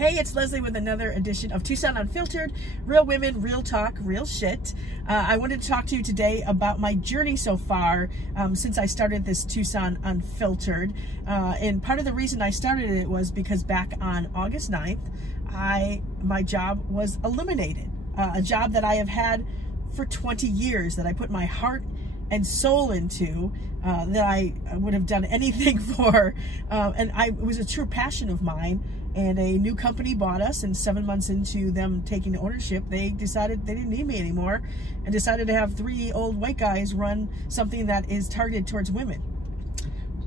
Hey, it's Leslie with another edition of Tucson Unfiltered, real women, real talk, real shit. I wanted to talk to you today about my journey so far since I started this Tucson Unfiltered. And part of the reason I started it was because back on August 9th, my job was eliminated. A job that I have had for 20 years, that I put my heart and soul into, that I would have done anything for. And it was a true passion of mine. And a new company bought us, and 7 months into them taking ownership, they decided they didn't need me anymore and decided to have 3 old white guys run something that is targeted towards women.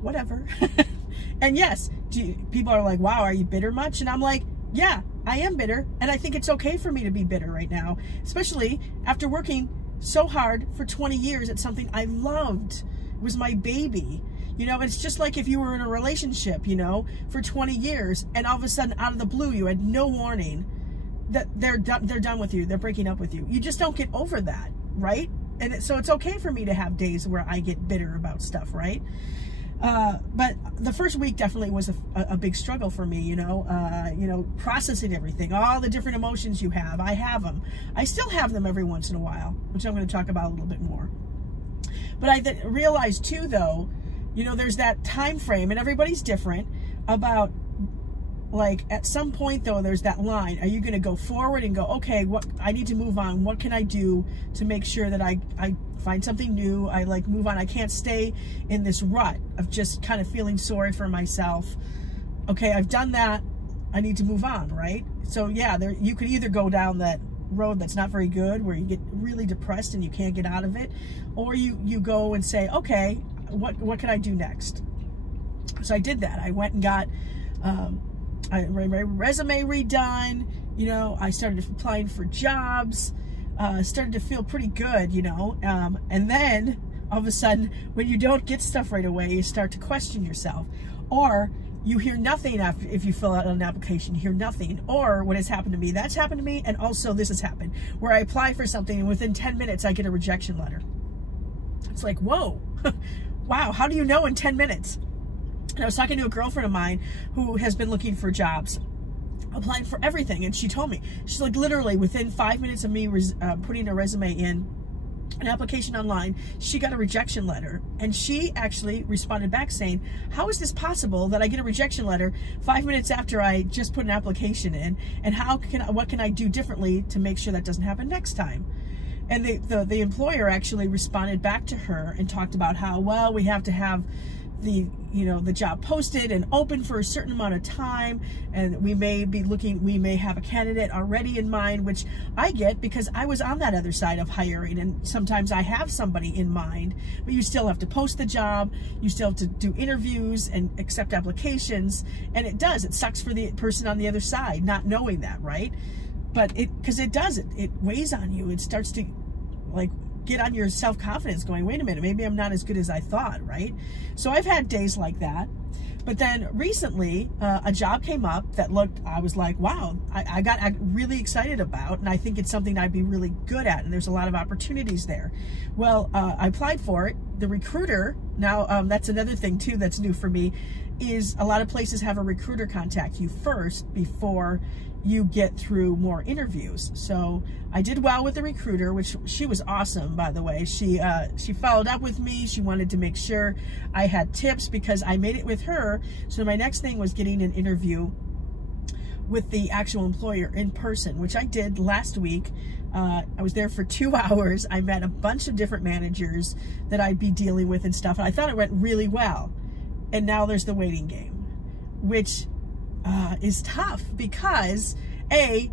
Whatever. And yes, people are like, wow, are you bitter much? And I'm like, yeah, I am bitter. And I think it's okay for me to be bitter right now, especially after working so hard for 20 years at something I loved. It was my baby. You know, it's just like if you were in a relationship, you know, for 20 years, and all of a sudden, out of the blue, you had no warning that they're done with you, they're breaking up with you. You just don't get over that, right? And so it's okay for me to have days where I get bitter about stuff, right? But the first week definitely was a big struggle for me, you know, processing everything, all the different emotions you have. I have them. I still have them every once in a while, which I'm going to talk about a little bit more. But I realized too, though, you know, there's that time frame, and everybody's different about, like, at some point though, there's that line. Are you going to go forward and go, okay, what I need to move on? What can I do to make sure that I find something new? I like move on. I can't stay in this rut of just kind of feeling sorry for myself. Okay, I've done that. I need to move on, right? So yeah, you could either go down that road that's not very good, where you get really depressed and you can't get out of it, or you go and say, okay, what can I do next? So I did that. I went and got my resume redone. You know, I started applying for jobs, started to feel pretty good, you know, and then all of a sudden, when you don't get stuff right away, you start to question yourself, or you hear nothing after. If you fill out an application, you hear nothing. Or what has happened to me, that's happened to me, and also this has happened, where I apply for something and within 10 minutes I get a rejection letter. It's like, whoa. Wow, how do you know in 10 minutes? And I was talking to a girlfriend of mine who has been looking for jobs, applying for everything, and she told me, she's like, literally within 5 minutes of me putting a resume in, an application online, she got a rejection letter. And she actually responded back saying, how is this possible that I get a rejection letter 5 minutes after I just put an application in? And what can I do differently to make sure that doesn't happen next time? And the employer actually responded back to her and talked about how, well, we have to have the job posted and open for a certain amount of time, and we may have a candidate already in mind, which I get because I was on that other side of hiring, and sometimes I have somebody in mind, but you still have to post the job, you still have to do interviews and accept applications, and it sucks for the person on the other side not knowing that, right? But because it weighs on you. It starts to like get on your self-confidence, going, wait a minute, maybe I'm not as good as I thought, right? So I've had days like that. But then recently, a job came up that I was like, wow, I got really excited about, and I think it's something I'd be really good at, and there's a lot of opportunities there. Well, I applied for it. The recruiter, now that's another thing too that's new for me, is a lot of places have a recruiter contact you first before you get through more interviews. So I did well with the recruiter, which she was awesome, by the way. She followed up with me. She wanted to make sure I had tips because I made it with her. So my next thing was getting an interview with the actual employer in person, which I did last week. I was there for 2 hours. I met a bunch of different managers that I'd be dealing with and stuff. And I thought it went really well. And now there's the waiting game, which is tough because I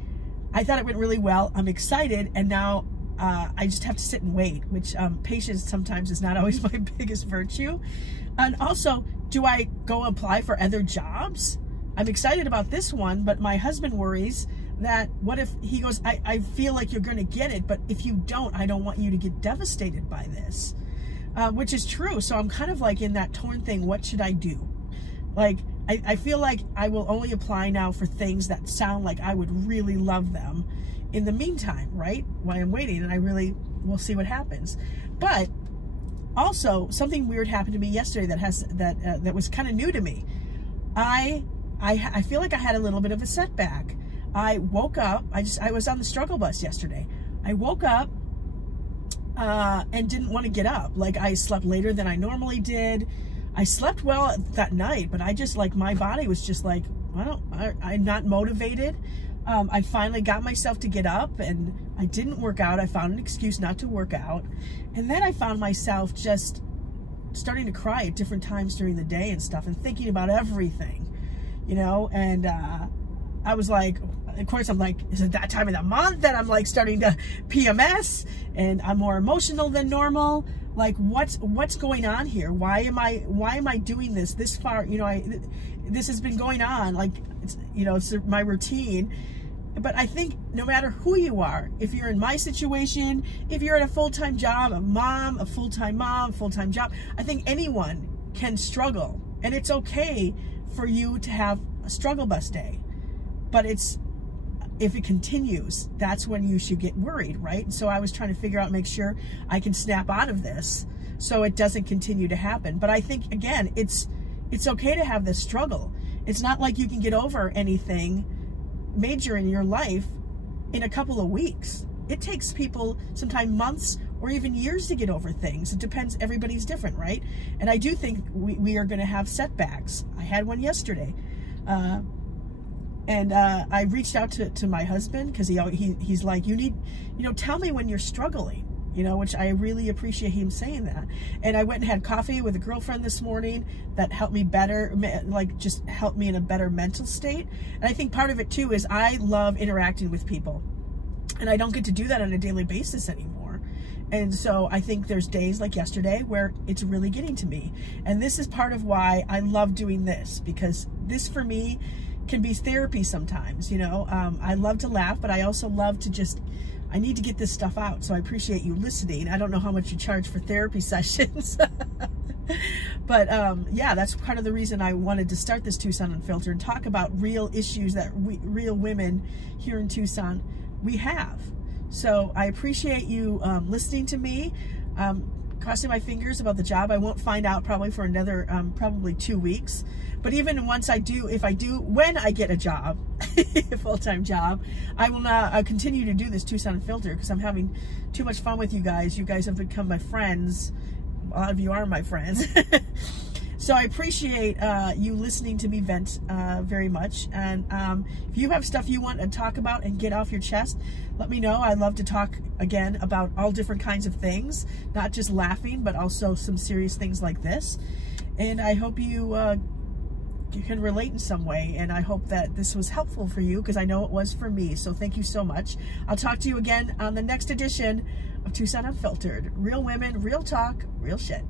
thought it went really well. I'm excited, and now I just have to sit and wait, which patience sometimes is not always my biggest virtue. And also, do I go apply for other jobs? I'm excited about this one, but my husband worries that what if he goes, I feel like you're going to get it, but if you don't, I don't want you to get devastated by this, which is true. So I'm kind of like in that torn thing. What should I do? Like, I feel like I will only apply now for things that sound like I would really love them in the meantime, right? While I'm waiting, and we'll see what happens. But also, something weird happened to me yesterday that was kind of new to me. I I feel like I had a little bit of a setback. I woke up, I was on the struggle bus yesterday. I woke up and didn't want to get up. Like, I slept later than I normally did. I slept well that night, but I just, like, my body was just like, I'm not motivated. I finally got myself to get up, and I didn't work out. I found an excuse not to work out. And then I found myself just starting to cry at different times during the day and stuff, and thinking about everything, you know. And I was like, of course, I'm like, is it that time of the month that I'm like starting to PMS and I'm more emotional than normal? Like, what's going on here? Why am I doing this far? You know, this has been going on, like, it's, you know, it's my routine. But I think no matter who you are, if you're in my situation, if you're at a full-time job, a full-time mom, full-time job, I think anyone can struggle. And it's okay for you to have a struggle bus day. But if it continues, that's when you should get worried, right? And so I was trying to figure out, make sure I can snap out of this so it doesn't continue to happen. But I think, again, it's okay to have this struggle. It's not like you can get over anything major in your life in a couple of weeks. It takes people sometimes months or even years to get over things. It depends. Everybody's different, right? And I do think we are going to have setbacks. I had one yesterday. And I reached out to my husband, because he's like, you need, you know, tell me when you're struggling, you know, which I really appreciate him saying that. And I went and had coffee with a girlfriend this morning that helped me better, like, just helped me in a better mental state. And I think part of it too is I love interacting with people, and I don't get to do that on a daily basis anymore. And so I think there's days like yesterday where it's really getting to me. And this is part of why I love doing this, because this for me can be therapy sometimes, you know. I love to laugh, but I also love to just, I need to get this stuff out. So I appreciate you listening. I don't know how much you charge for therapy sessions, but yeah, that's part of the reason I wanted to start this Tucson Unfiltered and talk about real issues that real women here in Tucson, we have. So I appreciate you listening to me. Crossing my fingers about the job. I won't find out probably for another probably 2 weeks. But even once I do, when I get a job, a full-time job, I will not continue to do this Tucson Unfiltered, because I'm having too much fun with you guys. You guys have become my friends. A lot of you are my friends. So I appreciate you listening to me vent very much. And if you have stuff you want to talk about and get off your chest, let me know. I love to talk, again, about all different kinds of things, not just laughing, but also some serious things like this. And I hope you can relate in some way. And I hope that this was helpful for you, because I know it was for me. So thank you so much. I'll talk to you again on the next edition of Tucson Unfiltered. Real women, real talk, real shit.